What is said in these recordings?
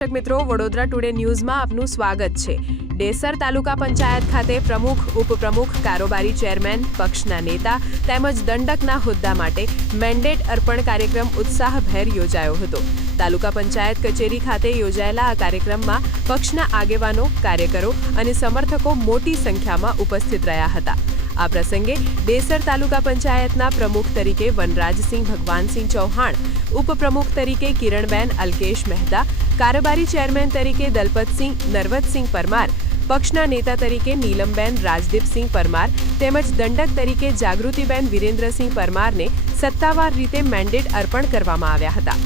દર્શક મિત્રો, વડોદરા ટુડે ન્યૂઝમાં આપનું સ્વાગત છે। ડેસર તાલુકા પંચાયત ખાતે પ્રમુખ, ઉપપ્રમુખ, કારોબારી ચેરમેન, પક્ષના નેતા તેમજ દંડકના હોદ્દા માટે મેન્ડેટ અર્પણ કાર્યક્રમ ઉત્સાહભેર યોજાયો હતો। તાલુકા પંચાયત કચેરી ખાતે યોજાયેલા આ કાર્યક્રમમાં પક્ષના આગેવાનો, કાર્યકરો અને સમર્થકો મોટી સંખ્યામાં ઉપસ્થિત રહ્યા હતા। આ પ્રસંગે ડેસર તાલુકા પંચાયતના પ્રમુખ તરીકે વનરાજસિંહ ભગવાનસિંહ ચૌહાણ, ઉપપ્રમુખ તરીકે કિરણબેન અલ્કેશ મહેતા, કારોબારી ચેરમેન તરીકે દલપતસિંહ નરવતસિંહ પરમાર, પક્ષના નેતા તરીકે નીલમબેન રાજદીપસિંહ પરમાર તેમજ દંડક તરીકે જાગૃતિબેન વિરેન્દ્રસિંહ પરમારને સત્તાવાર રીતે મેન્ડેટ અર્પણ કરવામાં આવ્યા હતા।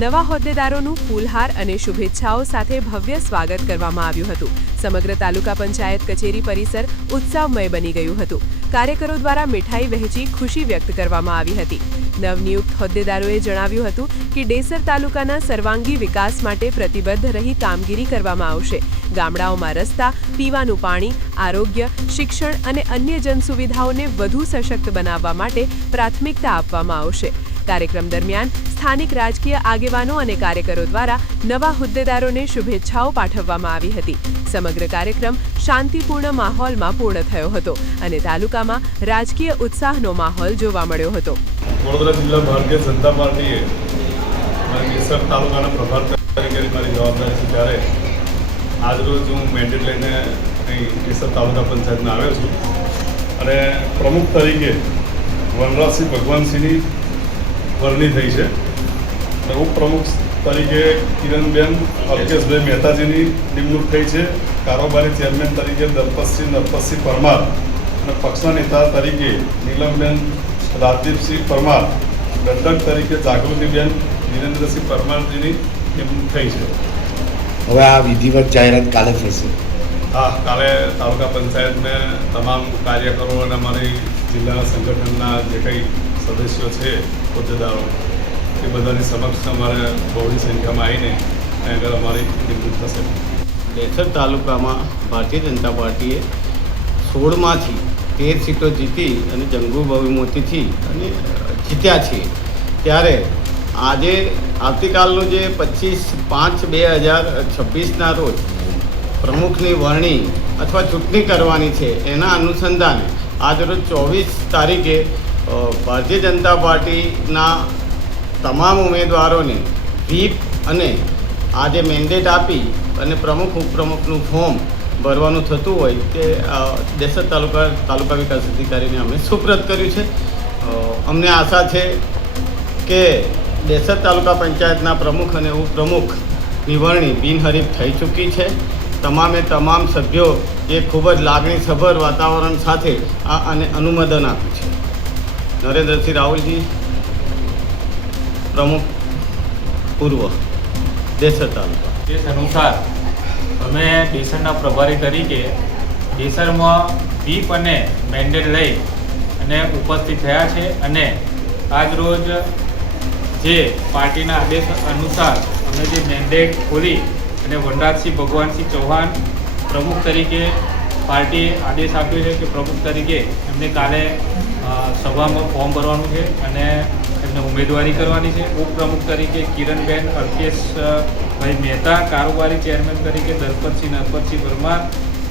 નવા હોદ્દેદારોનું ફૂલહાર અને શુભેચ્છાઓ સાથે ભવ્ય સ્વાગત કરવામાં આવ્યું હતું। સમગ્ર તાલુકા પંચાયત કચેરી પરિસર ઉત્સવમય બની ગયું હતું। કાર્યકરો દ્વારા મીઠાઈ વહેંચી ખુશી વ્યક્ત કરવામાં આવી હતી। નવનિયુક્ત હોદ્દેદારોએ જણાવ્યું હતું કે ડેસર તાલુકાના સર્વાંગી વિકાસ માટે પ્રતિબદ્ધ રહી કામગીરી કરવામાં આવશે। ગામડાઓમાં રસ્તા, પીવાનું પાણી, આરોગ્ય, શિક્ષણ અને અન્ય જનસુવિધાઓને વધુ સશક્ત બનાવવા માટે પ્રાથમિકતા આપવામાં આવશે। કાર્યક્રમ દરમિયાન સ્થાનિક રાજકીય આગેવાનો અને કાર્યકરો દ્વારા નવા હોદ્દેદારોને શુભેચ્છાઓ પાઠવવામાં આવી હતી। સમગ્ર કાર્યક્રમ શાંતિપૂર્ણ માહોલમાં પૂર્ણ થયો હતો અને તાલુકામાં રાજકીય ઉત્સાહનો માહોલ જોવા મળ્યો હતો। વડોદરા જિલ્લા ભારતીય જનતા પાર્ટીએ ડેસર તાલુકાના પ્રભાર તરીકે મારી જવાબદારી છે ત્યારે આજરોજ હું મેન્ડેટ લઈને અહીં ડેસર તાલુકા પંચાયતમાં આવ્યો છું અને પ્રમુખ તરીકે વનરાજસિંહ ભગવાનસિંહની વરણી થઈ છે અને ઉપપ્રમુખ તરીકે કિરણબેન અલ્કેશભાઈ મહેતાજીની નિમણૂક થઈ છે। કારોબારી ચેરમેન તરીકે દલપતસિંહ નરવતસિંહ પરમાર અને પક્ષના નેતા તરીકે નીલમબેન રાજદીપસિંહ પરમાર, દંડક તરીકે જાગૃતિબેન વિરેન્દ્રસિંહ પરમારજીની નિમણૂક થઈ છે। હવે આ વિધિવત જાહેરાત કાલે થશે? હા, કાલે તાલુકા પંચાયતમાં તમામ કાર્યકરો અને અમારી જિલ્લાના સંગઠનના જે કંઈ સદસ્યો છે, હોદ્દેદારો, એ બધાની સમક્ષ અમારે બહોળી સંખ્યામાં આવીને ત્યાં આગળ અમારી નિમણૂક થશે। ડેસર તાલુકામાં ભારતીય જનતા પાર્ટીએ 16માંથી 13 સીટો જીતી અને જંગુ બહુમતીથી અને જીત્યા છીએ। ત્યારે આજે આવતીકાલનું જે 25/5/2026ના રોજ પ્રમુખની વરણી અથવા ચૂંટણી કરવાની છે, એના અનુસંધાને આજરોજ 24 તારીખે ભારતીય જનતા પાર્ટીના તમામ ઉમેદવારોને વ્હીપ અને આજે મેન્ડેટ આપી અને પ્રમુખ ઉપપ્રમુખનું ફોર્મ ભરવાનું થતું હોય તે ડેસર તાલુકા વિકાસ અધિકારીને અમે સુપ્રત કર્યું છે। અમને આશા છે કે ડેસર તાલુકા પંચાયતના પ્રમુખ અને ઉપપ્રમુખની વરણી બિનહરીફ થઈ ચૂકી છે। તમામે તમામ સભ્યો એ ખૂબ જ લાગણીસભર વાતાવરણ સાથે આને અનુમોદન આપ્યું છે। નરેન્દ્રસિંહ રાહુલજી, પ્રમુખ પૂર્વ ડેસર તાલુકા। તે અનુસાર અમે ડેસરના પ્રભારી તરીકે ડેસરમાં વ્હીપ અને મેન્ડેટ લઈ અને ઉપસ્થિત થયા છે અને આજરોજ જે પાર્ટીના આદેશ અનુસાર અમે જે મેન્ડેટ ખોલી અને વનરાજસિંહ ભગવાનસિંહ ચૌહાણ પ્રમુખ તરીકે પાર્ટીએ આદેશ આપ્યો છે કે પ્રમુખ તરીકે એમને કાલે સભામાં ફોર્મ ભરવાનું છે અને એમને ઉમેદવારી કરવાની છે। ઉપપ્રમુખ તરીકે કિરણબેન અલ્કેશભાઈ મહેતા, કારોબારી ચેરમેન તરીકે દલપતસિંહ નરવતસિંહ પરમાર,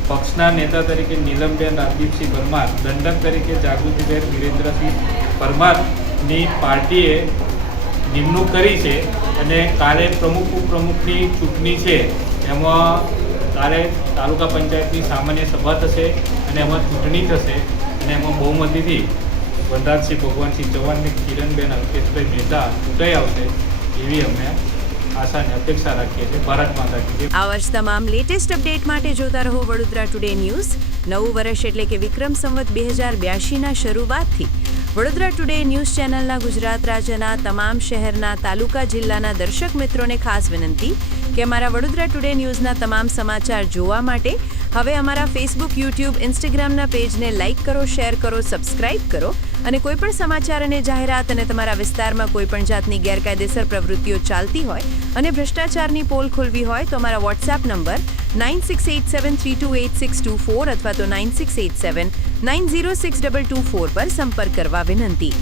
પક્ષના નેતા તરીકે નીલમબેન રાજદીપસિંહ પરમાર, દંડક તરીકે જાગૃતિબેન વિરેન્દ્રસિંહ પરમારની પાર્ટીએ નિમણૂક કરી છે અને કાલે પ્રમુખ ઉપપ્રમુખની ચૂંટણી છે, એમાં કાલે તાલુકા પંચાયતની સામાન્ય સભા થશે અને એમાં ચૂંટણી થશે અને એમાં બહુમતીથી વનરાજસિંહ ભગવાનસિંહ ચૌહાણને કિરણબેન અલ્કેશભાઈ મહેતા ચૂંટાઈ આવશે એવી અમે આશા અને અપેક્ષા રાખીએ છીએ। ભારત માતા કી જય। આવા જ તમામ લેટેસ્ટ અપડેટ માટે જોતા રહો વડોદરા ટુડે ન્યૂઝ। નવું વર્ષ એટલે કે વિક્રમ સંવત 2082ના શરૂઆતથી વડોદરા ટુડે ન્યૂઝ ચેનલના ગુજરાત રાજ્યના તમામ શહેરના, તાલુકા, જિલ્લાના દર્શક મિત્રોને ખાસ વિનંતી કે અમારા વડોદરા ટુડે ન્યૂઝના તમામ સમાચાર જોવા માટે હવે અમારા ફેસબુક, યુટ્યુબ, ઇન્સ્ટાગ્રામના પેજને લાઇક કરો, શેર કરો, સબસ્ક્રાઇબ કરો અને કોઈપણ સમાચાર અને જાહેરાત અને તમારા વિસ્તારમાં કોઈપણ જાતની ગેરકાયદેસર પ્રવૃત્તિઓ ચાલતી હોય અને ભ્રષ્ટાચારની પોલ ખોલવી હોય તો અમારા વોટ્સએપ નંબર 9687328624 અથવા તો 9687906224 પર સંપર્ક કરવા વિનંતી।